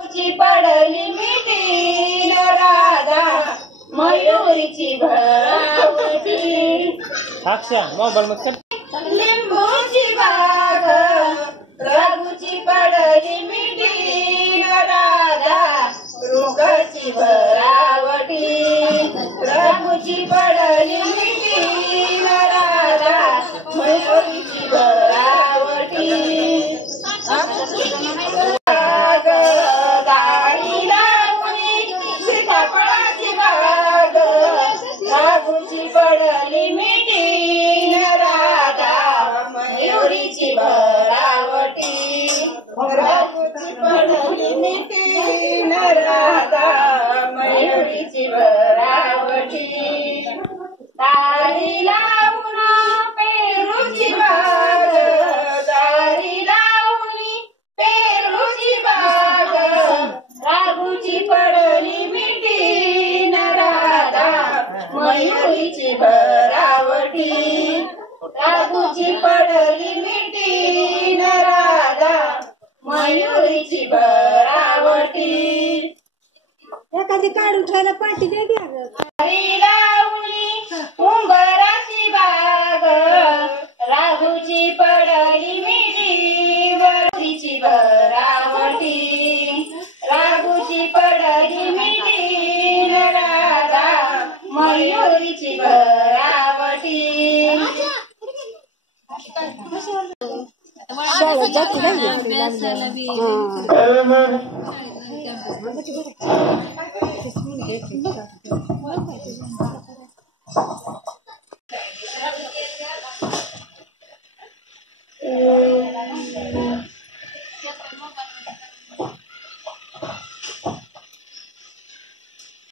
ची पडली मिठी राधा मयुरीची भरावटी लिंबूची बाग रघुची पडली मिठी राधा मृगाची भरावटी रघुची पडली मिठी राधा मयुरीची भरावटी गाडी लावली सीताफळाची बाग रघुची पडली मिठी राधा मयुरीची भरावटी रघुची पडली मिठी राधा मयुरीची भरावटी दारी लावून पेरूची बाग दारी लावली पेरूची बाग राघुची पडली मिठी राधा मयुरीची भरावटी राघुची पडली मिठी राधा मयुरीची भरावटी एखादी काढून ठेवायला पाठी दे घ्या दारी लावली उंबराची बाग राघुची पडली मिठी वरतीची भरावटी राघुची पडली मिठी राधा मयुरीची भरावटी जाती